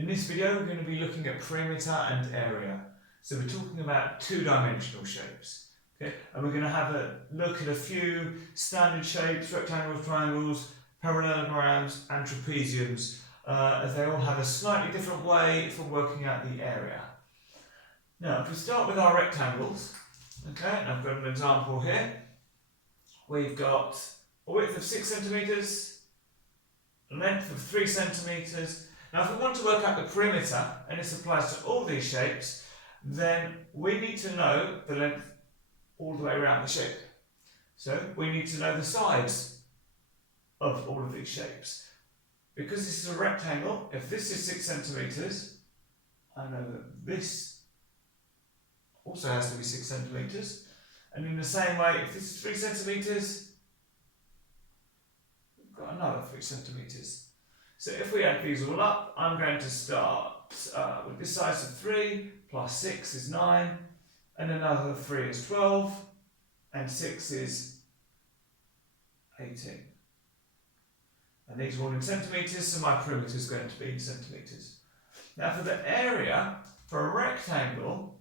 In this video we're going to be looking at perimeter and area. So we're talking about two-dimensional shapes. Okay? And we're going to have a look at a few standard shapes, rectangles, triangles, parallelograms and trapeziums, as they all have a slightly different way for working out the area. Now if we start with our rectangles, okay, and I've got an example here. We've got a width of 6 centimetres, a length of 3 centimetres. Now if we want to work out the perimeter, and this applies to all these shapes, then we need to know the length all the way around the shape. So we need to know the sides of all of these shapes. Because this is a rectangle, if this is 6 centimetres, I know that this also has to be 6 centimetres. And in the same way, if this is 3 centimetres, we've got another 3 centimetres. So if we add these all up, I'm going to start with this size of 3, plus 6 is 9, and another 3 is 12, and 6 is 18. And these are all in centimetres, so my perimeter is going to be in centimetres. Now for the area, for a rectangle,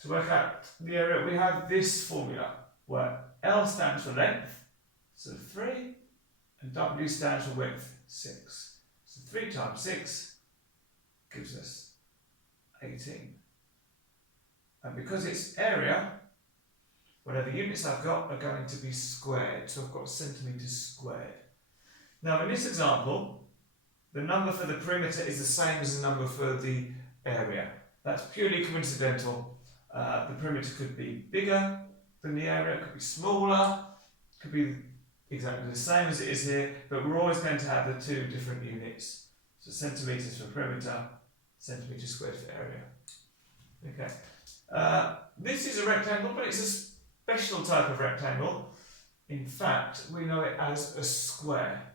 to work out the area, we have this formula, where L stands for length, so 3, and W stands for width, 6. So 3 times 6 gives us 18. And because it's area, whatever units I've got are going to be squared. So I've got centimetres squared. Now in this example, the number for the perimeter is the same as the number for the area. That's purely coincidental. The perimeter could be bigger than the area, it could be smaller, it could be exactly the same as it is here, but we're always going to have the two different units. So centimetres for perimeter, centimetres squared for area. Okay. This is a rectangle, but it's a special type of rectangle. In fact, we know it as a square.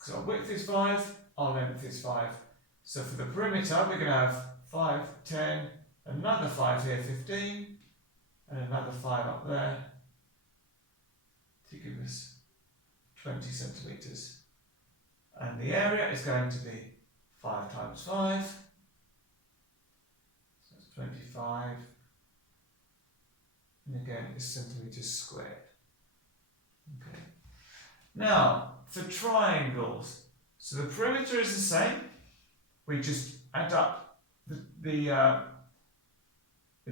So our width is 5, our length is 5. So for the perimeter, we're going to have 5, 10, another 5 here, 15, and another 5 up there to give us 20 centimetres. And the area is going to be 5 times 5, so it's 25, and again it's centimetres squared. Okay. Now for triangles, so the perimeter is the same, we just add up the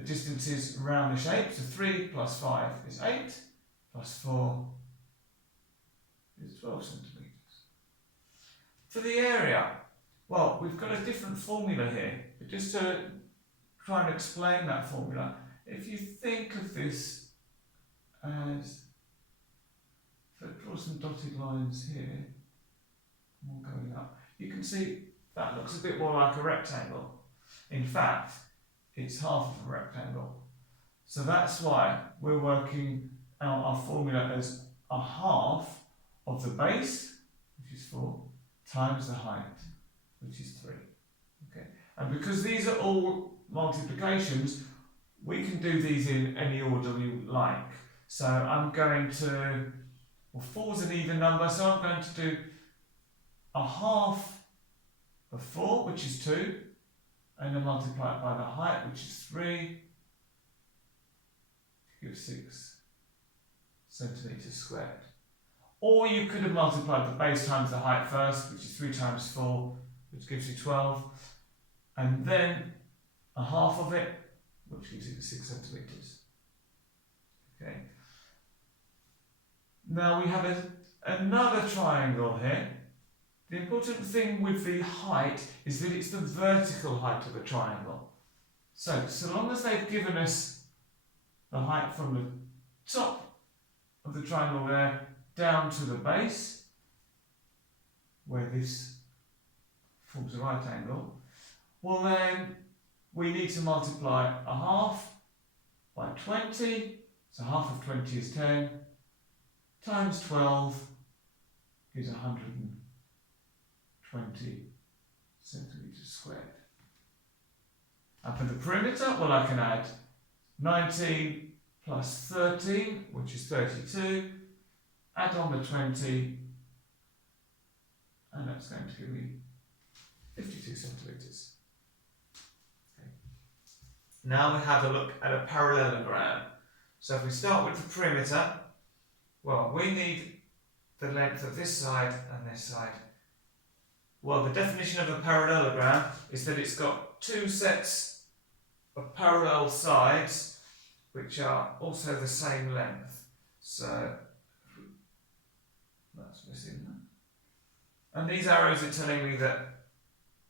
distances around the shape, so 3 plus 5 is 8, plus 4 is 12 centimetres. For the area, well, we've got a different formula here, but just to try and explain that formula, if you think of this as, if I draw some dotted lines here, more going up, you can see that looks a bit more like a rectangle. In fact, it's half of a rectangle. So that's why we're working out our formula as a half of the base, which is 4, times the height, which is 3. Okay. And because these are all multiplications, we can do these in any order you like. So I'm going to, well, 4 is an even number, so I'm going to do a half of 4, which is 2, and then multiply it by the height, which is 3, to give 6 centimetres squared. Or you could have multiplied the base times the height first, which is 3 times 4, which gives you 12, and then a half of it, which gives you the 6 centimetres. Okay. Now we have another triangle here. The important thing with the height is that it's the vertical height of the triangle. So long as they've given us the height from the top of the triangle there down to the base, where this forms a right angle, well then we need to multiply a half by 20, so half of 20 is 10, times 12 is 120 centimetres squared. And for the perimeter, well, I can add 19 plus 13, which is 32, add on the 20, and that's going to give me 52 centimetres. Okay. Now we have a look at a parallelogram. So if we start with the perimeter, well, we need the length of this side and this side. Well, the definition of a parallelogram is that it's got two sets of parallel sides which are also the same length. So that's missing that. And these arrows are telling me that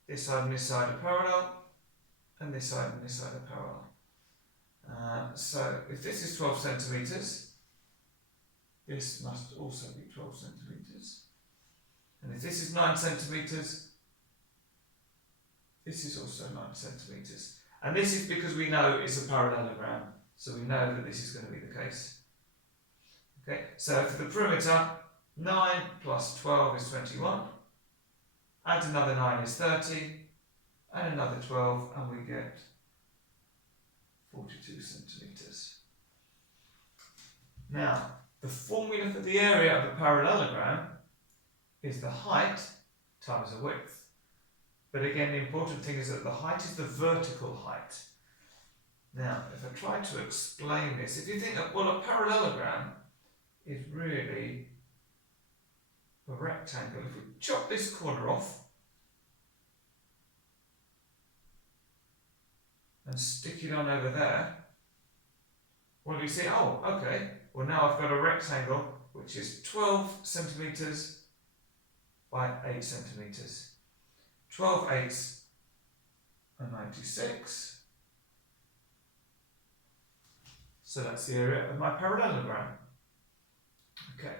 this side and this side are parallel, and this side and this side are parallel. So if this is 12 centimetres, this must also be 12 centimetres. And if this is 9 centimetres, this is also 9 centimetres. And this is because we know it's a parallelogram, so we know that this is going to be the case. Okay, so for the perimeter, 9 plus 12 is 21. Add another 9 is 30, and another 12, and we get 42 centimetres. Now, the formula for the area of a parallelogram is the height times the width. But again, the important thing is that the height is the vertical height. Now, if I try to explain this, if you think, well, a parallelogram is really a rectangle. If we chop this corner off and stick it on over there, well, you see, oh, okay, well, now I've got a rectangle which is 12 centimetres by 8 centimetres. 12 eighths are 96. So that's the area of my parallelogram. Okay,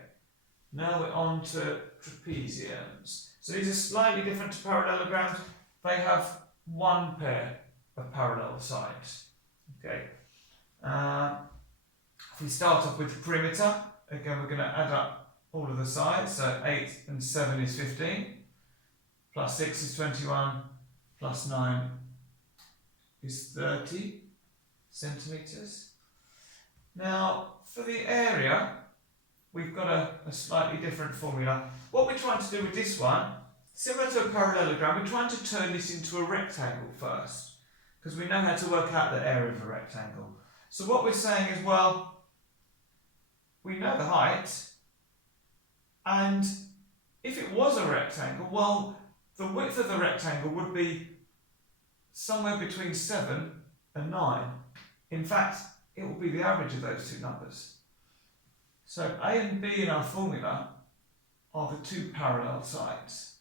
now we're on to trapeziums. So these are slightly different to parallelograms. They have one pair of parallel sides. Okay. If we start off with the perimeter, again we're going to add up all of the sides. So 8 and 7 is 15, plus 6 is 21, plus 9 is 30 centimetres. Now, for the area, we've got a slightly different formula. What we're trying to do with this one, similar to a parallelogram, we're trying to turn this into a rectangle first, because we know how to work out the area of a rectangle. So what we're saying is, well, we know the height, and if it was a rectangle, well, the width of the rectangle would be somewhere between 7 and 9. In fact, it will be the average of those two numbers. So A and B in our formula are the two parallel sides.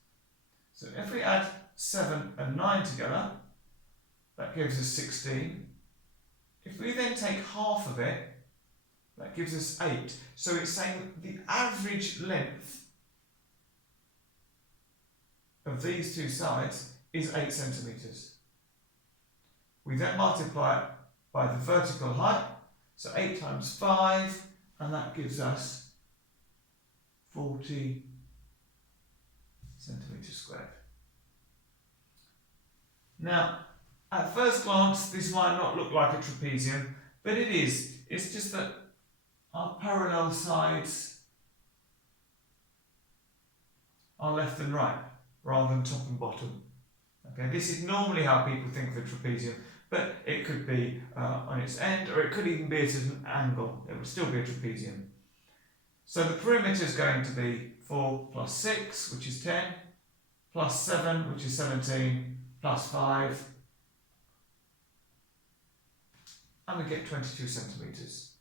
So if we add 7 and 9 together, that gives us 16. If we then take half of it, that gives us 8. So it's saying the average length of these two sides is 8 centimetres. We then multiply it by the vertical height, so 8 times 5, and that gives us 40 centimetres squared. Now, at first glance, this might not look like a trapezium, but it is. It's just that our parallel sides are left and right, rather than top and bottom. Okay, this is normally how people think of a trapezium, but it could be on its end, or it could even be at an angle. It would still be a trapezium. So the perimeter is going to be 4 plus 6, which is 10, plus 7, which is 17, plus 5, and we get 22 centimetres.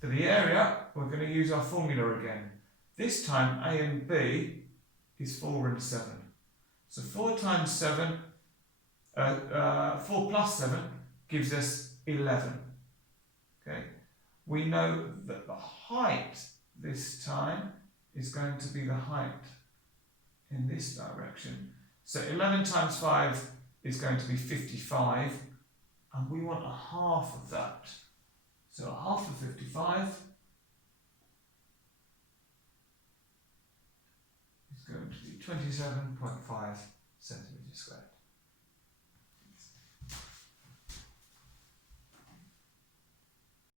For the area, we're going to use our formula again. This time, A and B is 4 and 7. So 4 times 7, 4 plus 7 gives us 11. Okay. We know that the height this time is going to be the height in this direction. So 11 times 5 is going to be 55, and we want a half of that. So a half of 55 is going to be 27.5 centimetres squared.